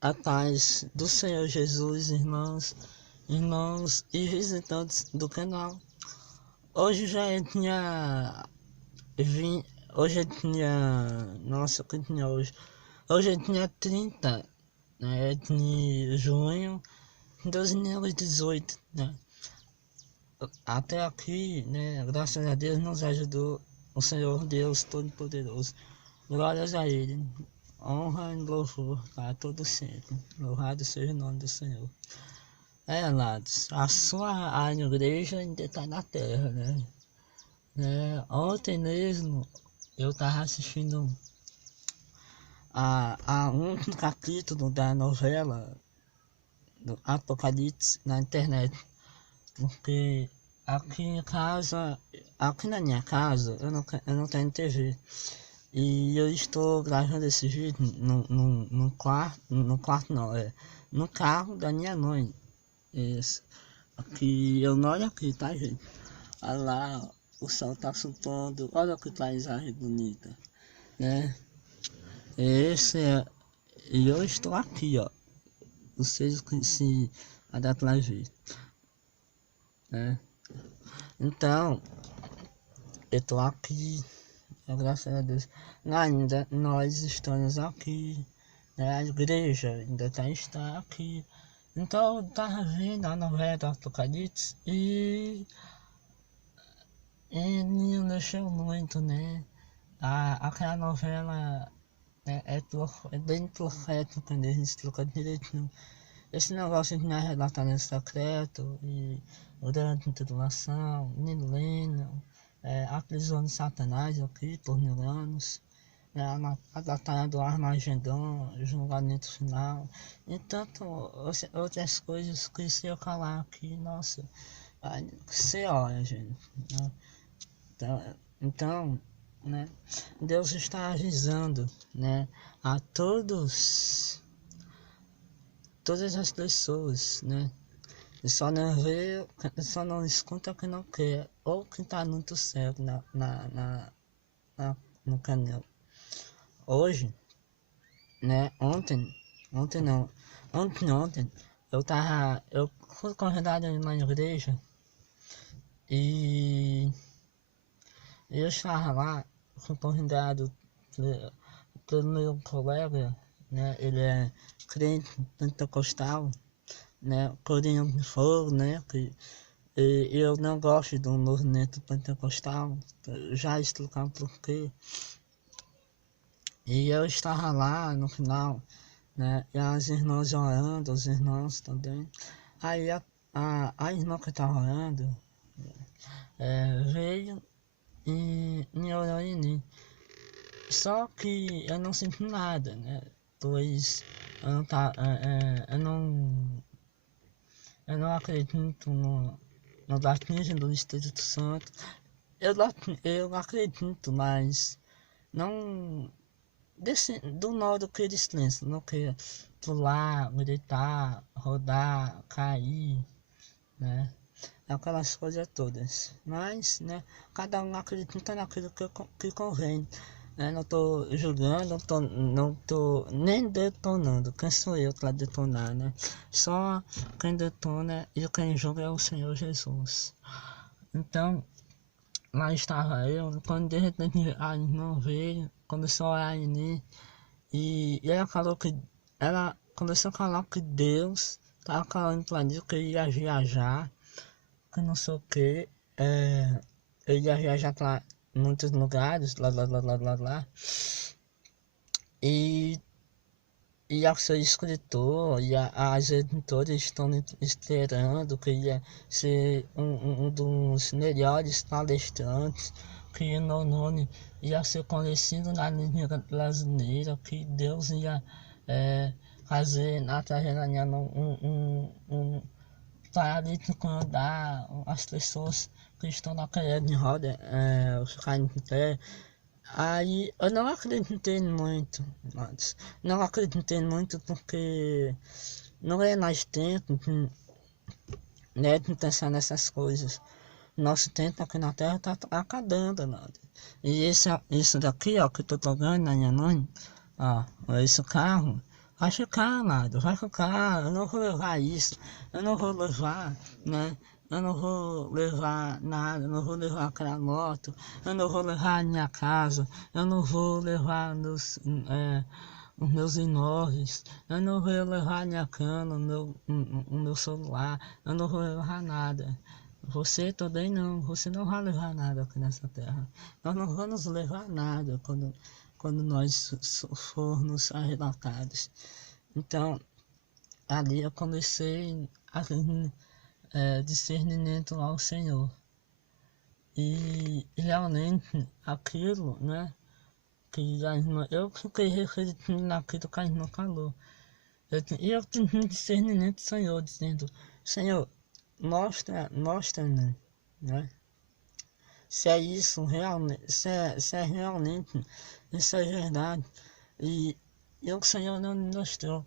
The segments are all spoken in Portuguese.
A paz do Senhor Jesus, irmãos e visitantes do canal. Hoje já eu tinha vim, hoje eu tinha, nossa, o que eu tinha hoje? Hoje eu tinha 30, né? De junho de 2018, né? Até aqui, né? Graças a Deus nos ajudou o Senhor Deus Todo-Poderoso. Glórias a Ele. Honra e louvor para todo sempre. Louvado seja o nome do Senhor. Amados, a sua igreja ainda está na terra, Ontem mesmo eu estava assistindo a um capítulo da novela do Apocalipse na internet, porque aqui em casa, aqui na minha casa, eu não tenho TV. E eu estou gravando esse vídeo no quarto não, no carro da minha mãe. Isso. Aqui, eu não olho aqui, tá, gente? Olha lá, o sol tá soltando, olha que paisagem bonita, né? Esse é, e eu estou aqui, ó. Vocês se dá pra ver, né? Então, eu tô aqui, graças a Deus. Ainda nós estamos aqui, né? A igreja ainda está aqui. Então eu tava vendo a novela do Apocalipse e me mexeu muito, né? Aquela novela é bem profética, né? A gente explica direitinho. Esse negócio de relatório secreto e grande tribulação, milênio, a prisão de Satanás aqui por 1000 anos, a batalha do Armagedon, o julgamento final, e tanto outras coisas que se eu falar aqui, nossa, você olha, gente, né? Então, né, Deus está avisando, né, a todas as pessoas, né, e só não vê, só não escuta o que não quer, ou que está muito certo no canal. Hoje, né, ontem não, ontem, eu fui convidado a ir na igreja e eu estava lá, fui convidado pelo meu colega, né, ele é crente pentecostal, né, Corinho de Fogo, né, que eu não gosto do movimento pentecostal, já explicar por quê. E eu estava lá no final, né? E as irmãs orando, os irmãos também. Aí a irmã que estava orando veio e me olhou em mim. Só que eu não senti nada, né? Pois eu não, eu não acredito no batismo do Espírito Santo. Eu acredito, mas não do modo que eles pensam, não que pular, gritar, rodar, cair, né? Aquelas coisas todas. Mas, né, cada um acredita naquilo que convém. Né? Não tô julgando, não tô nem detonando. Quem sou eu para detonar, né? Só quem detona e quem julga é o Senhor Jesus. Então, lá estava eu, quando de repente a irmã veio, começou a orar em mim, e ela falou que ela começou a falar que Deus estava falando para mim que eu ia viajar, que não sei o que, eu ia viajar para muitos lugares, lá, e, e a ser escritor, e as editoras estão esperando que ia ser um dos melhores palestrantes, que o meu nome ia ser conhecido na língua brasileira, que Deus ia fazer através da minha mão paralítico andar, as pessoas que estão na cadeira de roda ficarem em pé. Aí eu não acreditei muito, mas não acreditei muito porque não é mais tempo né, de pensar nessas coisas. Nosso tempo aqui na Terra tá acabando, nada. E isso daqui, ó, que eu tô tocando na minha mãe, ó, esse carro, vai ficar, amado, vai ficar, eu não vou levar isso, eu não vou levar, né? Eu não vou levar nada, eu não vou levar aquela moto, eu não vou levar a minha casa, eu não vou levar os meus imóveis, eu não vou levar minha cama, o meu celular, eu não vou levar nada. Você também não, você não vai levar nada aqui nessa terra. Nós não vamos levar nada quando nós formos arrebatados. Então, ali eu comecei a ter discernimento ao Senhor. E realmente aquilo, né? Que a irmã, eu fiquei refletindo naquilo que a irmã falou. Eu tive discernimento do Senhor, dizendo, Senhor, mostra-me, né? Se é isso realmente, se é realmente, isso é verdade. E o Senhor não me mostrou.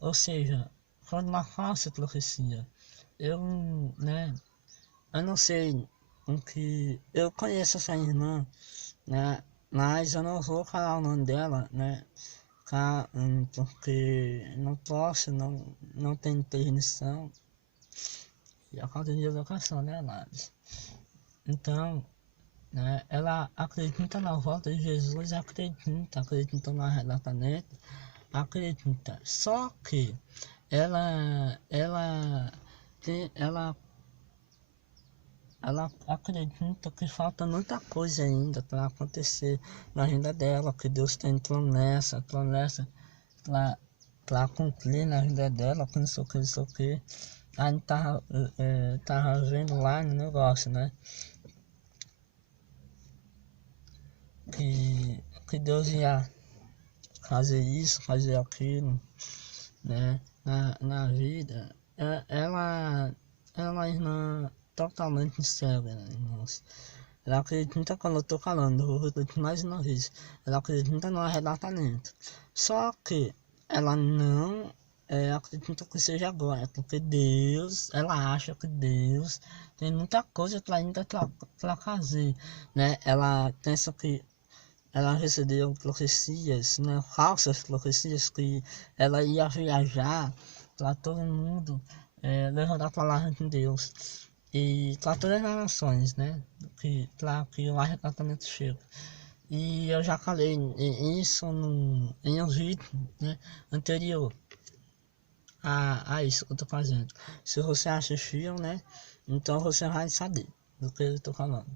Ou seja, foi uma falsa profecia. Eu, né, eu não sei o que. Eu conheço essa irmã, né? Mas eu não vou falar o nome dela, né? Porque não posso, não tenho permissão. E a falta de educação, né, amados? Então, né, ela acredita na volta de Jesus, acredita no arrebatamento, acredita. Só que ela, tem, ela acredita que falta muita coisa ainda para acontecer na vida dela, que Deus tem promessa para cumprir na vida dela, que não sei o que, não sei o que. A gente tava vendo lá no negócio, né? Que Deus ia fazer isso, fazer aquilo, né? Na vida. Ela é irmã totalmente cega, né, irmãos? Ela acredita quando eu tô falando, vou repetir mais uma vez. Ela acredita no arrebatamento. Só que ela não acredita que seja agora, porque Deus, ela acha que Deus tem muita coisa para ainda para fazer, né? Ela pensa que ela recebeu profecias, né? Falsas profecias que ela ia viajar para todo mundo, levando a palavra de Deus. E para todas as nações, né? Para que o arrebatamento chegue. E eu já falei isso em um vídeo, né, anterior a isso que eu tô fazendo. Se você assistiu, né? Então você vai saber do que eu tô falando.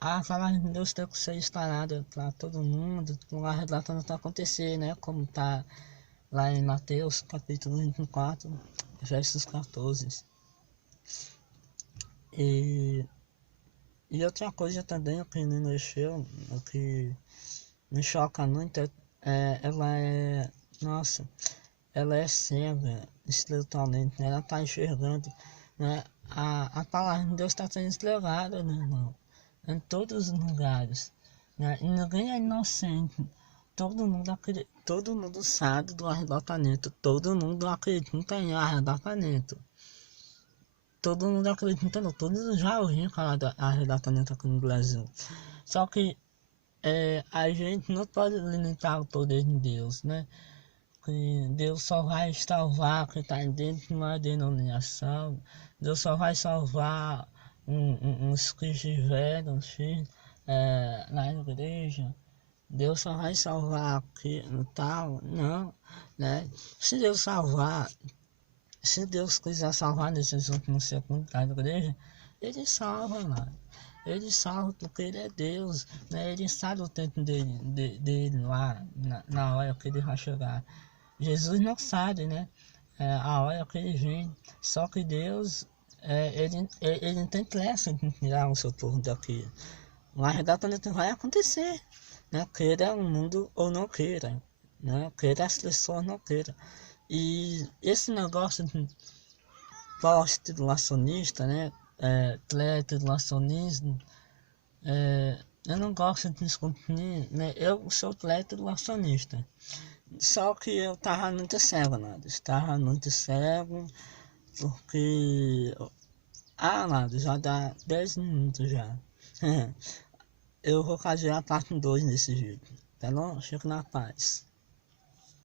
A palavra de Deus tem que ser instalada para todo mundo, para o arrebatamento acontecer, né? Como tá lá em Mateus capítulo 24, versos 14. E outra coisa também que me mexeu, o que me choca muito, nossa, ela é cega espiritualmente, né? Ela tá enxergando, né? A palavra de Deus está sendo entregada, meu irmão, em todos os lugares, né? E ninguém é inocente, todo mundo sabe do arrebatamento, todo mundo acredita em arrebatamento. Todo mundo acredita, não, todos já ouviram falar do arrebatamento aqui no Brasil. Só que a gente não pode limitar o poder de Deus, né? Que Deus só vai salvar quem está dentro de uma denominação. Deus só vai salvar uns que estiveram na igreja. Deus só vai salvar aqui no tal, não, né? Se Deus salvar, se Deus quiser salvar nesses últimos segundos da igreja, Ele salva, mano. Ele salva porque Ele é Deus, né? Ele sabe o tempo dele lá, na hora que Ele vai chegar. Jesus não sabe, né? A hora que Ele vem. Só que Deus, ele não tem pressa de tirar o seu povo daqui. O arrebatamento vai acontecer, né? Queira o mundo ou não queira, né? Queira as pessoas não queiram. E esse negócio de pós-tribulacionista, né? Pré-tribulacionismo, eu não gosto de discutir, né? Eu sou pré-tribulacionista. Só que eu tava muito cego, nada. Estava muito cego, porque. Ah, nada, já dá 10 minutos já. Eu vou fazer a parte 2 desse vídeo, tá bom? Fico na paz.